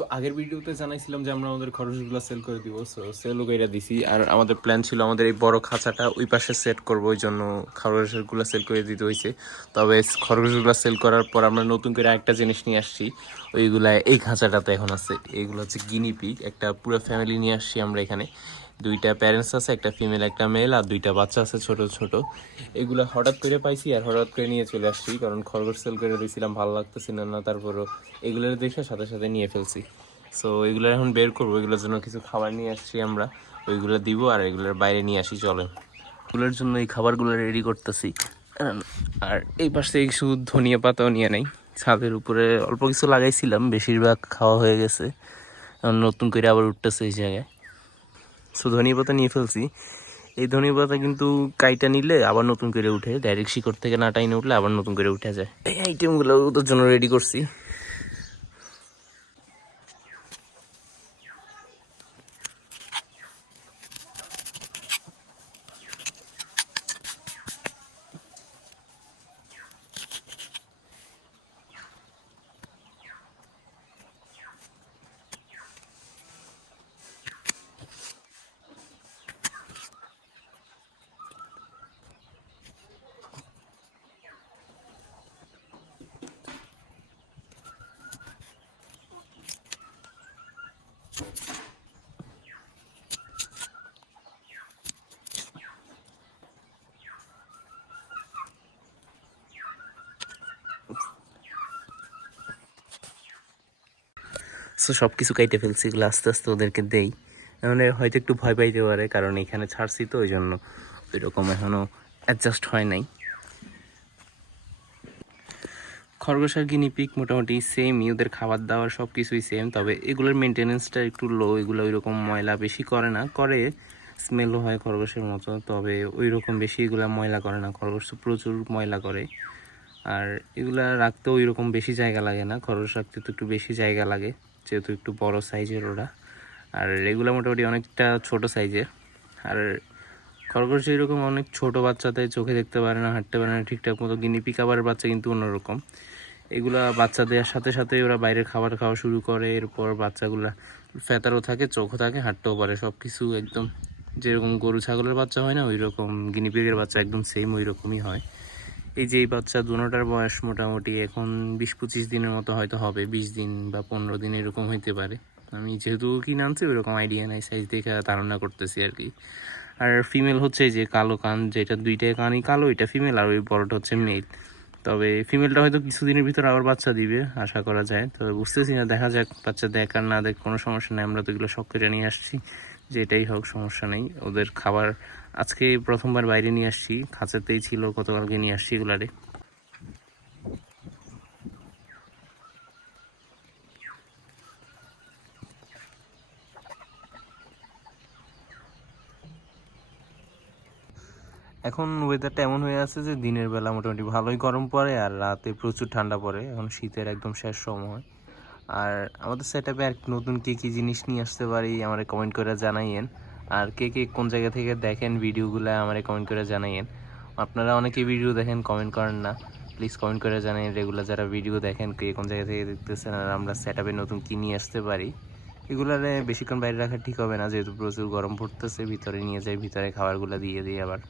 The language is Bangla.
সো আগের ভিডিওতে জানাইছিলাম যে আমরা আমাদের খরচগুলো সেল করে দিব। সো সেলও করে দিছি। আর আমাদের প্ল্যান ছিল আমাদের এই বড় খাঁচাটা ওই পাশে সেট করব, ওই জন্য খরচগুলো সেল করে দিতে হয়েছে। তবে খরচগুলো সেল করার পর আমরা নতুন করে একটা জিনিস নিয়ে আসছি। ওইগুলা এই খাঁচাটাতে এখন আছে। এইগুলো হচ্ছে গিনিপিক একটা পুরো ফ্যামিলি নিয়ে আসছি আমরা এখানে। দুইটা প্যারেন্টস আছে, একটা ফিমেল একটা মেল আর দুইটা বাচ্চা আছে ছোট ছোট। এগুলো হঠাৎ করে পাইছি আর হঠাৎ করে নিয়ে চলে আসছি, কারণ খরগোশ সেল করে দিয়েছিলাম ভালো লাগতেছিল না তারপরও এগুলো দেখে সাথে সাথে নিয়ে ফেলছি। সো এগুলো এখন বের করব, এগুলোর জন্য কিছু খাবার নিয়ে আসছি আমরা, ওইগুলো দিব আর এগুলোর বাইরে নিয়ে আসি চলে এগুলোর জন্য এই খাবারগুলো রেডি করতেছি। আর এই পাশে কিছু ধনিয়া পাতাও নিয়ে নেই, ছাদের উপরে অল্প কিছু লাগাইছিলাম, বেশিরভাগ খাওয়া হয়ে গেছে। নতুন করে আবার উঠতেছে এই জায়গায়। সো ধনী পাতা নিয়ে ফেলছি। এই ধনী পাতা কিন্তু কাইটা নিলে আবার নতুন করে উঠে ডাইরেক্ট শিকড় থেকে না টাইনে উঠলে আবার নতুন করে উঠে যায়। এই আইটেমগুলো ওদের জন্য রেডি করছি। সো সব কিছু কাইটে ফেলছি এগুলো আস্তে আস্তে ওদেরকে দেই। মানে হয়তো একটু ভয় পাইতে পারে, কারণ এখানে ছাড়ছি তো ওই জন্য ওই রকম এখনও অ্যাডজাস্ট হয় নাই। খরগোশ আর গিনিপিক মোটামুটি সেমই ওদের খাবার দাবার সব কিছুই সেম তবে এগুলোর মেনটেনেন্সটা একটু লো এগুলো ওই রকম ময়লা বেশি করে না। করে স্মেলও হয় খরগোশের মতো, তবে ওই রকম বেশি এগুলো ময়লা করে না। খরগোশ প্রচুর ময়লা করে। আর এগুলা রাখতে ওই রকম বেশি জায়গা লাগে না, খরগোশ রাখতে তো একটু বেশি জায়গা লাগে, যেহেতু একটু বড় সাইজের ওরা। আর এগুলো মোটামুটি অনেকটা ছোট সাইজের আর খরগোশ এরকম অনেক ছোট বাচ্চাদের চোখে দেখতে পারে না, হাঁটতে পারে না, ঠিকঠাক মতো গিনি আবার বাচ্চা কিন্তু অন্যরকম। এগুলা বাচ্চা দেওয়ার সাথে সাথে ওরা বাইরের খাবার খাওয়া শুরু করে, এরপর বাচ্চাগুলা ফেতারও থাকে, চোখও থাকে, হাঁটতেও পারে সব কিছু একদম যেরকম গরু ছাগলের বাচ্চা হয় না ওই রকম গিনিপিগের বাচ্চা একদম সেম ওই রকমই হয়। এই যে এই বাচ্চা দুটার বয়স মোটামুটি এখন বিশ পঁচিশ দিনের মতো হয়তো হবে, বিশ দিন বা পনেরো দিন এরকম হইতে পারে। আমি যেহেতু কিনে আনছি ওইরকম আইডিয়া নাই সাইজ দেখে ধারণা করতেছি আর কি। আর ফিমেল হচ্ছে এই যে কালো কান, যেটা দুইটাই কানই কালো, এটা ফিমেল আর ওই বড়টা হচ্ছে মেল তবে ফিমেলটা হয়তো কিছুদিনের ভিতর আবার বাচ্চা দিবে, আশা করা যায়। তবে বুঝতেছি না, দেখা যাক, বাচ্চা দেখ আর না দেখ, কোনো সমস্যা নেই। আমরা তো এগুলো শখ করে নিয়ে আসছি। যে এটাই হোক, সমস্যা নেই। ওদের খাবার আজকে প্রথমবার বাইরে নিয়ে আসছি, খাঁচাতেই ছিল, গতকালকে নিয়ে আসছি এগুলারে। এখন ওয়েদারটা এমন হয়ে আছে যে দিনের বেলা মোটামুটি ভালোই গরম পড়ে আর রাতে প্রচুর ঠান্ডা পড়ে। এখন শীতের একদম শেষ সময়। আর আমাদের সেট আপে আর নতুন কী কী জিনিস নিয়ে আসতে পারি আমার কমেন্ট করে জানাইয়েন। আর কে কে কোন জায়গা থেকে দেখেন ভিডিওগুলো আমার কমেন্ট করে জানাইয়েন। আপনারা অনেকে ভিডিও দেখেন কমেন্ট করেন না। প্লিজ কমেন্ট করে জানাইন রেগুলার যারা ভিডিও দেখেন কে কোন জায়গা থেকে দেখতেছেন আর আমরা সেটআপে নতুন কী নিয়ে আসতে পারি। এগুলারে বেশিক্ষণ বাইরে রাখা ঠিক হবে না, যেহেতু প্রচুর গরম পড়তেছে, ভিতরে নিয়ে যাই, ভিতরে খাবারগুলো দিয়ে দিই আবার।